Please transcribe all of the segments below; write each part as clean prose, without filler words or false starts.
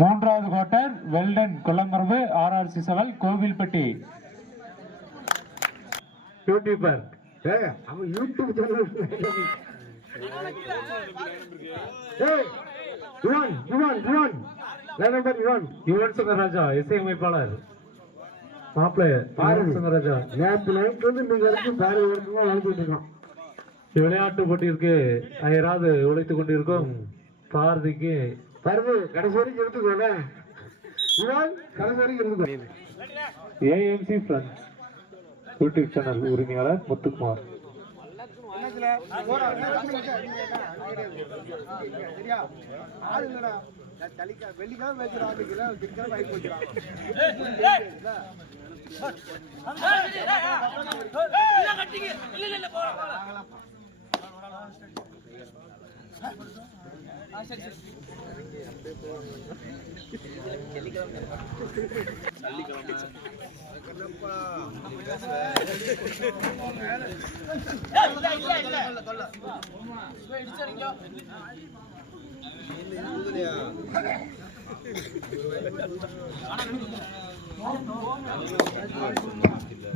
மூன்றாவது quarter well done கொல்லமரபு RRC சவல் கோவில்பட்டி. யூடியூபர் யூடியூப் யுவன் சுந்தரராஜா இசையமைப்பாளர் சுந்தரராஜா. விளையாட்டு போட்டியிற்கு அயராது உழைத்துக் கொண்டிருக்கும் பாரதிக்கு கடைசி வரைக்கும் எடுத்துக்கோங்க. கடைசி வரைக்கும் எடுத்துக்கோ. AMC ஃப்ரெண்ட்ஸ் யூடியூப் சேனல் உரிமையாளர் முத்துக்குமார்.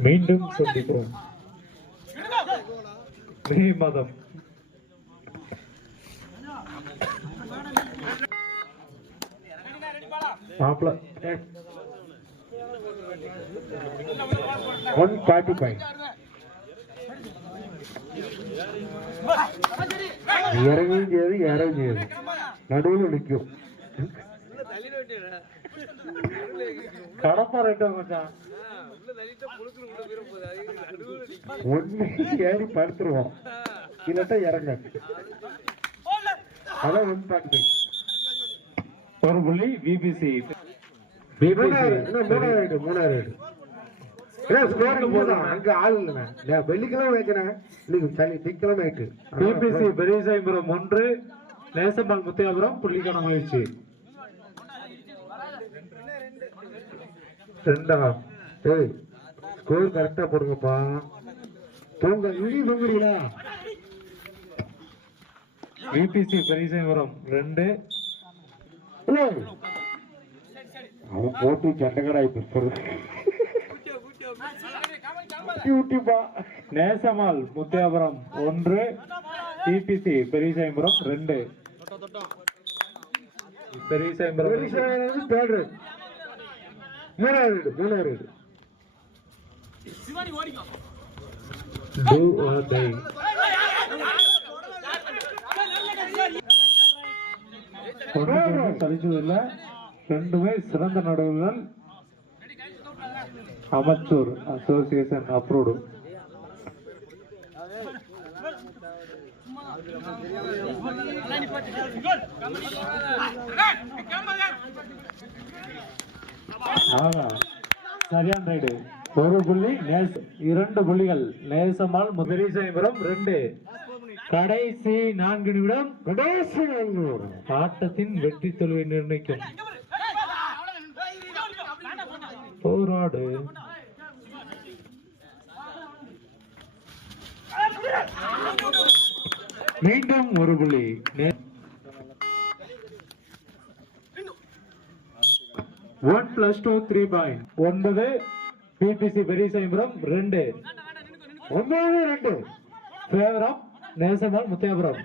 மீண்டும் சந்திப்போம் மே மாதம். மாப்பிள 145 இறங்கும் செய்யாது இறங்கும் செய்யாது நடுவில் நிற்கும். கடப்பா ரேட்டா மச்சான் ஒன்னு ஏறி படுத்துருவோம் இல்லாட்டா இறங்க. அதான் 145 ஒரு புள்ளி பிபிசி. அங்க ஆள் இல்ல வெள்ளிக்கிழமை வைக்கிறேன். திக்கிழமை ஆயிட்டு பிபிசி பெரியசாயபுரம் 1 நேசம்பால் முத்தியாபுரம் புள்ளிக்கான முயற்சி 2. ஸ்கோர் கரெக்டா போடுங்கப்பா. தூங்க இடி தூங்குறீங்களா? பிபிசி பெரியசாயபுரம் 2 அவன் போட்டு சண்டகடாய் நேசமால் முத்தியாபுரம் 1 பிபிசி பெரியசாயபுரம் 2. பெரியசாயபுரம் தேர்டு 3 சலிச்சதில்ல. 2 சிறந்த நடுவர்கள் அமச்சூர் அசோசியேஷன் அப்ரூவ்டு. சரியான ரைடு. 1 புள்ளி 2 புள்ளிகள் நேசமால் பெரியசாயபுரம் 2. கடைசி 4 நிமிடம். ஆட்டத்தின் வெற்றி தோல்வியை நிர்ணயிக்கும் போராடு. மீண்டும் 1 புள்ளி. 1 + 2 3 point. 9 BBC Periyasayapuram 2. 9-2 favour of Nesamal Muthiapuram.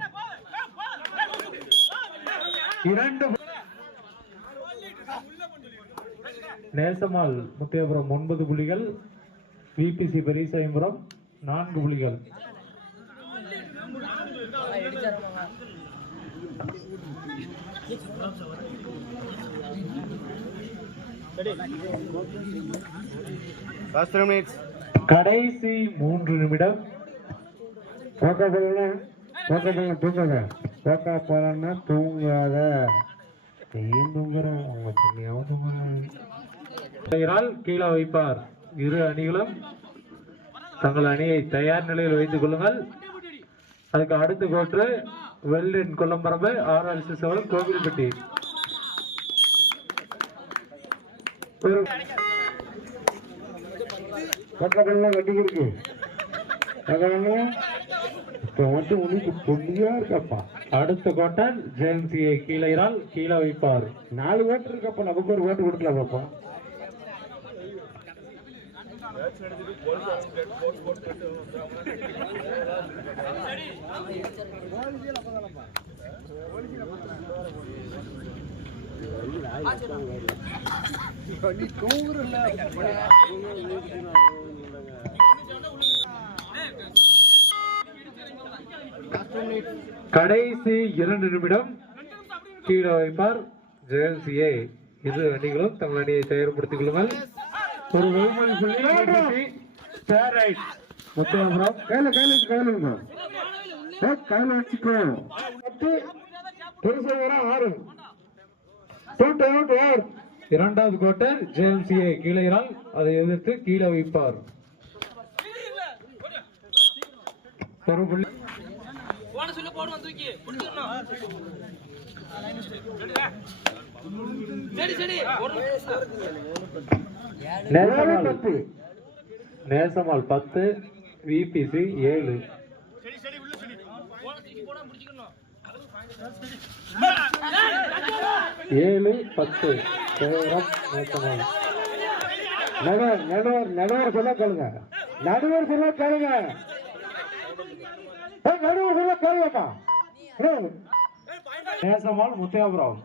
2 Nesamal Muthiapuram 9 புள்ளிகள். பிபிசி பெரியசாயபுரம் 4 புள்ளிகள். கடைசி 3 நிமிடம். கீழே வைப்பார். இரு அணிகளும் தங்கள் அணியை தயார் நிலையில் வைத்துக் கொள்ளுங்கள். அதுக்கு அடுத்த கோற்று வெல்டன் கொல்லம்பரம்பு RRC சவல் கோவில்பட்டி. கட்டி இருக்கு. இப்ப மட்டும் உனக்கு பொண்ணியா இருக்கப்பா. அடுத்த கோட்டன் ஜேஎம்சிஏ கீழே இறால் கீழே வைப்பார். 4 ஓட்டு இருக்கப்ப நமக்கு ஒரு ஓட்டு கொடுக்கலாம் பாப்பா. கடைசி 2 நிமிடம் கீழே வைப்பார் ஜேஎம்சிஏ. இரு அணிகளும் தங்கள் அணியை தயார்படுத்திக் கொள்ளுங்கள். ஒரு வெகுமதி புள்ளி முத்துராமபுரம் கையில வச்சுக்கோ. 6 இரண்டாவது கோட்டர் ஜேஎம்சிஏ கீழே இறால் அதை எதிர்த்து கீழே வைப்பார். ஒரு புள்ளி நேசமால் 10 விபிசி 7. 7-10 நடுவர் சொல்ல கேளுங்க. நடுவர் சொல்ல கேளுங்கப்பா. நேசமால் முத்தியாபுரம்.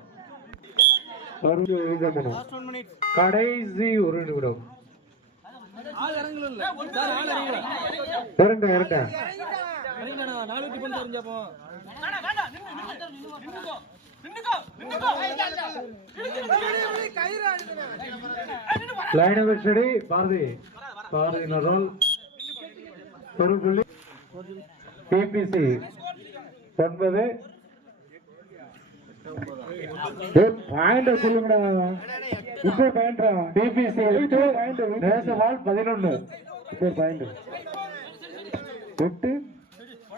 கடைசி 1 நிமிடம். லைன் நம்பர் ஸ்டடி பாரதி நரோல். ஒரு புள்ளி பிபிசி 9. பாயிண்ட் சொல்லுங்கடா. இப்போ பாயிண்ட்ரா. பிபிசி 8 நேசமால் 11. இப்போ பாயிண்ட்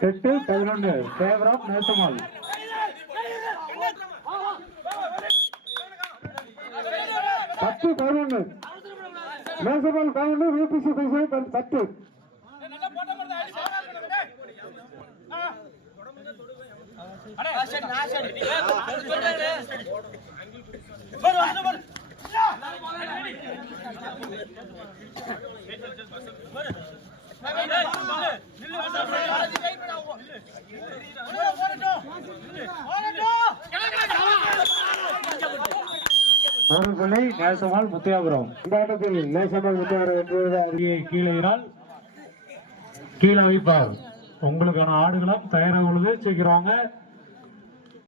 8-11 ஃபேவர் ஆஃப் நேசமால். நேசமால் 11 விபிசி 10. ஒரு புள்ளி நேசமால் முத்தியாபுரம். இந்த ஆட்டத்தில் நேசமால் முத்தியாபுரம் கீழே இறால் கீழே வைப்பார். உங்களுக்கான ஆடுகளம் தயாராக உள்ளது. சீக்கிரம் வாங்க.